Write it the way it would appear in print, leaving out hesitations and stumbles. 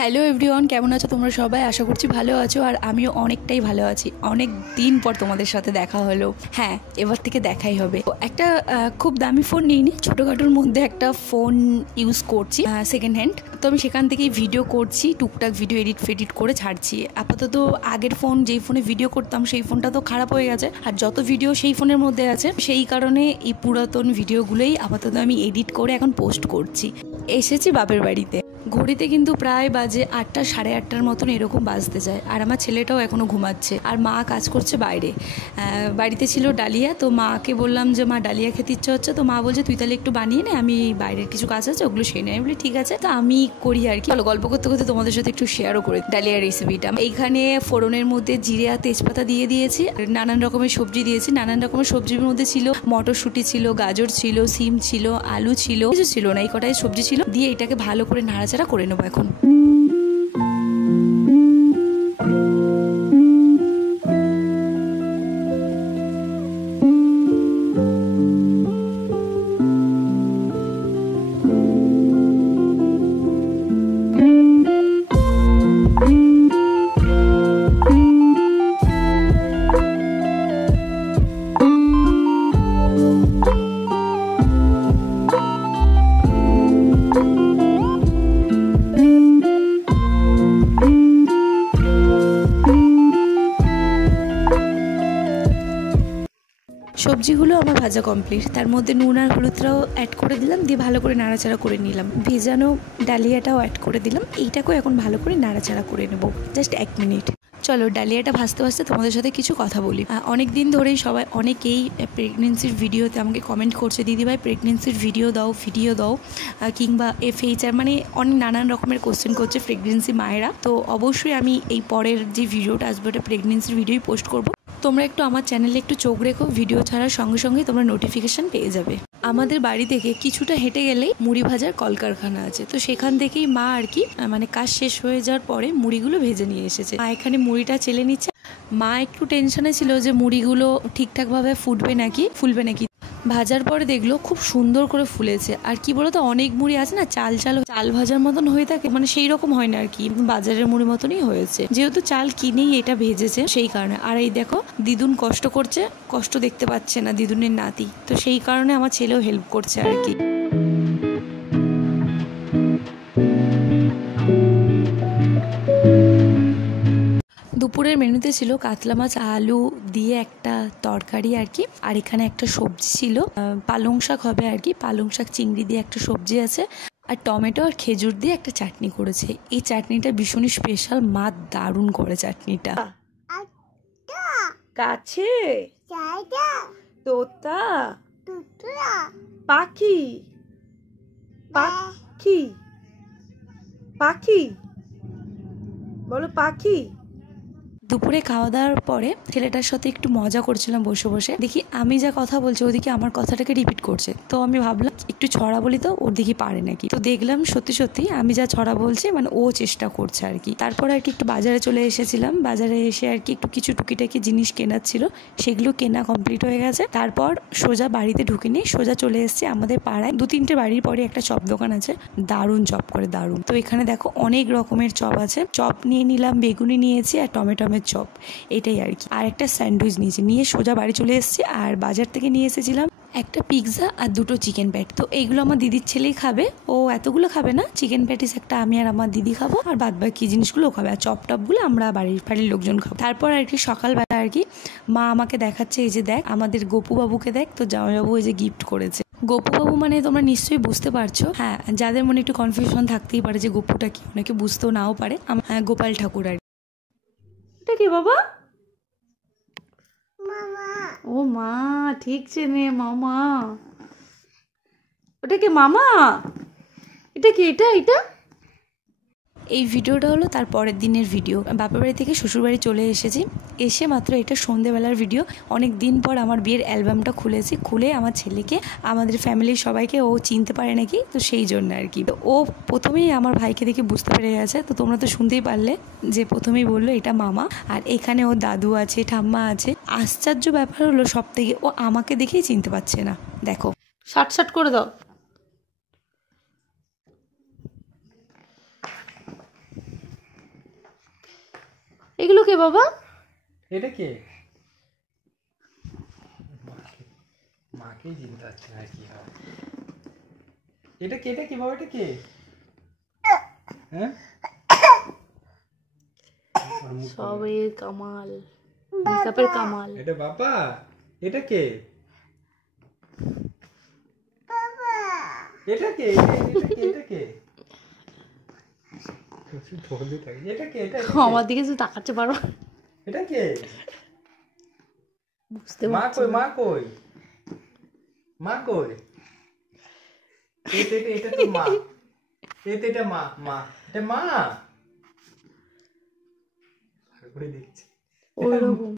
Hello everyone, কেমন আছো তোমরা সবাই? আশা করছি ভালো আছো। আর আমিও অনেকটাই ভালো আছি। অনেক দিন পর তোমাদের সাথে দেখা হলো। হ্যাঁ, এবার থেকে দেখাই হবে। একটা খুব দামি ফোন নিইনি, ছোটোখাটোর মধ্যে একটা ফোন ইউজ করছি, সেকেন্ড হ্যান্ড। তো আমি সেখান থেকেই ভিডিও করছি, টুকটাক ভিডিও এডিট করে ছাড়ছি। আপাতত আগের ফোন, যেই ফোনে ভিডিও করতাম সেই ফোনটা তো খারাপ হয়ে গেছে, আর যত ভিডিও সেই ফোনের মধ্যে আছে, সেই কারণে এই পুরাতন ভিডিওগুলোই আপাতত আমি এডিট করে এখন পোস্ট করছি। এসেছি বাপের বাড়িতে। ঘড়িতে কিন্তু প্রায় বাজে 8টা, সাড়ে 8টার মতন এরকম বাজতে যায়। আর আমার ছেলেটাও এখনও ঘুমাচ্ছে, আর মা কাজ করছে বাইরে। বাড়িতে ছিল ডালিয়া, তো মাকে বললাম যে মা ডালিয়া খেতে ইচ্ছে হচ্ছে। তো মা বলছে তুই তাহলে একটু বানিয়ে নে, আমি বাইরের কিছু কাজ আছে ওগুলো সেরে নেই। আমি বলি ঠিক আছে, তো আমি করি আর কি। গল্প করতে করতে তোমাদের সাথে একটু শেয়ারও করে ডালিয়ার রেসিপিটা। এইখানে ফোড়নের মধ্যে জিরে আর তেজপাতা দিয়ে দিয়েছি, নানান রকমের সবজি দিয়েছি। নানান রকমের সবজির মধ্যে ছিল মটরশুঁটি ছিল, গাজর ছিল, সিম ছিল, আলু ছিল, কিছু ছিল না, এই কটাই সবজি ছিল। দিয়ে এটাকে ভালো করে নাড়াচাড়া করে নেবো এখন। সবজিগুলো আমার ভাজা কমপ্লিট। তার মধ্যে নুন আর হলুদটাও অ্যাড করে দিলাম, দিয়ে ভালো করে নাড়াচাড়া করে নিলাম। ভেজানো ডালিয়াটাও অ্যাড করে দিলাম। এইটাকেও এখন ভালো করে নাড়াচাড়া করে নেব, জাস্ট 1 মিনিট। চলো ডালিয়াটা ভাজতে ভাজতে তোমাদের সাথে কিছু কথা বলি। অনেক দিন ধরেই অনেকেই প্রেগনেন্সির ভিডিওতে আমাকে কমেন্ট করছে, দিদিভাই প্রেগনেন্সির ভিডিও দাও, কিংবা FHR, মানে অনেক নানান রকমের কোশ্চেন করছে প্রেগনেন্সি মায়েরা। তো অবশ্যই আমি এই পরের যে ভিডিওটা আসবে ওটা প্রেগনেন্সির ভিডিওই পোস্ট করবো। তোমরা একটু আমার চ্যানেলে একটু চোখ রেখো, ভিডিও ছাড়ার সঙ্গে সঙ্গে তোমরা নোটিফিকেশান পেয়ে যাবে। আমাদের বাড়ি থেকে কিছুটা হেঁটে গেলেই মুড়ি ভাজার কলকারখানা আছে। তো সেখান থেকেই মা আর কি, মানে কাজ শেষ হয়ে যাওয়ার পরে মুড়িগুলো ভেজে নিয়ে এসেছে। মা এখানে মুড়িটা চেলে নিচ্ছে। মা একটু টেনশনে ছিল যে মুড়িগুলো ঠিকঠাকভাবে ফুলবে নাকি। ভাজার পরে দেখলো খুব সুন্দর করে ফুলেছে। আর কি বলতো, অনেক মুড়ি আছে না চাল ভাজার মতন হয়ে থাকে, মানে সেই রকম হয় না আর কি, বাজারের মুড়ি মতনই হয়েছে। যেহেতু চাল কিনেই এটা ভেজেছে সেই কারণে। আর এই দেখো দিদুন কষ্ট করছে, কষ্ট দেখতে পাচ্ছে না দিদুনের নাতি, তো সেই কারণে আমার ছেলেও হেল্প করছে আর কি। দুপুরের মেনুতে ছিল কাতলা মাছ আলু দিয়ে একটা তরকারি আর কি, আর এখানে একটা সবজি ছিল, পালং শাক হবে আর কি, পালং শাক চিংড়ি দিয়ে একটা সবজি আছে, আর টমেটো আর খেজুর দিয়ে একটা চাটনি করেছে। এই চাটনিটা ভীষণই স্পেশাল, মা দারুণ করে চাটনিটা। কাছে তোতা পাখি পাখি পাখি বলো পাখি। দুপুরে খাওয়া দাওয়ার পরে ছেলেটার সাথে একটু মজা করছিলাম বসে বসে। দেখি আমি যা কথা বলছি ওদিকে আমার কথাটাকে রিপিট করছে। তো আমি ভাবলাম একটু ছড়া বলি তো ওর দিকে পারে নাকি। তো দেখলাম সত্যি আমি যা ছড়া বলছি মানে ও চেষ্টা করছে আর কি। তারপর আর কি একটু বাজারে চলে এসেছিলাম। বাজারে এসে আর কি একটু কিছু টুকিটাকি জিনিস কেনার ছিল, সেগুলো কেনা কমপ্লিট হয়ে গেছে। তারপর সোজা বাড়িতে ঢুকিনি, সোজা চলে এসেছি আমাদের পাড়ায় 2-3টে বাড়ির পরে একটা চপ দোকান আছে, দারুণ চপ করে, দারুণ। তো এখানে দেখো অনেক রকমের চপ আছে। চপ নিয়ে নিলাম, বেগুনি নিয়েছি আর টমেটো চপ, এটাই আর কি। আর একটা স্যান্ডউইচ নিয়ে সোজা বাড়ি চলে এসেছি। আর বাজার থেকে নিয়ে এসেছিলাম একটা পিৎজা আর 2টো চিকেন প্যাট। তো এইগুলো আমার দিদির ছেলেই খাবে, ও এতগুলো খাবে না। চিকেন প্যাটিস একটা আমি আর আমার দিদি খাবো, আর বাদ বাকি জিনিসগুলো খাবে, আর চপগুলো আমরা বাড়ির লোকজন খাবো। তারপর আর কি সকালবেলা আর কি মা আমাকে দেখাচ্ছে, এই যে দেখ আমাদের গোপু বাবুকে দেখ, তো জামাইবাবু এই যে গিফট করেছে। গোপু বাবু মানে তোমরা নিশ্চয়ই বুঝতে পারছো। হ্যাঁ, যাদের মনে একটু কনফিউশন থাকতেই পারে যে গোপুটা কি, অনেকে বুঝতেও নাও পারে। গোপাল ঠাকুর আর এটা কি বাবা? ও মা ঠিক চেনে মামা। ওটা কি মামা? এটা কি? এটা এই ভিডিওটা হলো তার পরের দিনের ভিডিও। বাপের বাড়ি থেকে শ্বশুর বাড়ি চলে এসেছি, এসে মাত্র এটা সন্ধেবেলার ভিডিও। অনেক দিন পর আমার বিয়ের অ্যালবামটা খুলে আমার ছেলেকে, আমাদের ফ্যামিলির সবাইকে ও চিনতে পারে নাকি, তো সেই জন্য আর কি। তো ও প্রথমেই আমার ভাইকে দেখে বুঝতে পেরে গেছে। তো তোমরা তো শুনতেই পারলে যে প্রথমেই বললো এটা মামা, আর এখানে ও দাদু আছে, ঠাম্মা আছে। আশ্চর্য ব্যাপার হলো সব থেকে, ও আমাকে দেখেই চিনতে পারছে না। দেখো শার্ট করে দাও। এগুলো কে বাবা? এটা কে? মাকেই চিনতে পারছি না কি হয়। এটা কে? এটা কি বাবা? এটা কে? হ্যাঁ, সবের কামাল, মেকআপের কামাল। এটা বাবা? এটা কে? এটা কে? এটা কে? এটা কে? আমার দিকে শুধু তাকাচ্ছে পারো। এটা কে? বুঝতে মা পারছি কই? না। মা কই? মা কই? এটা তো মা। এটা মা। এটা মা। ভালো করে দেখছি। ওইরকম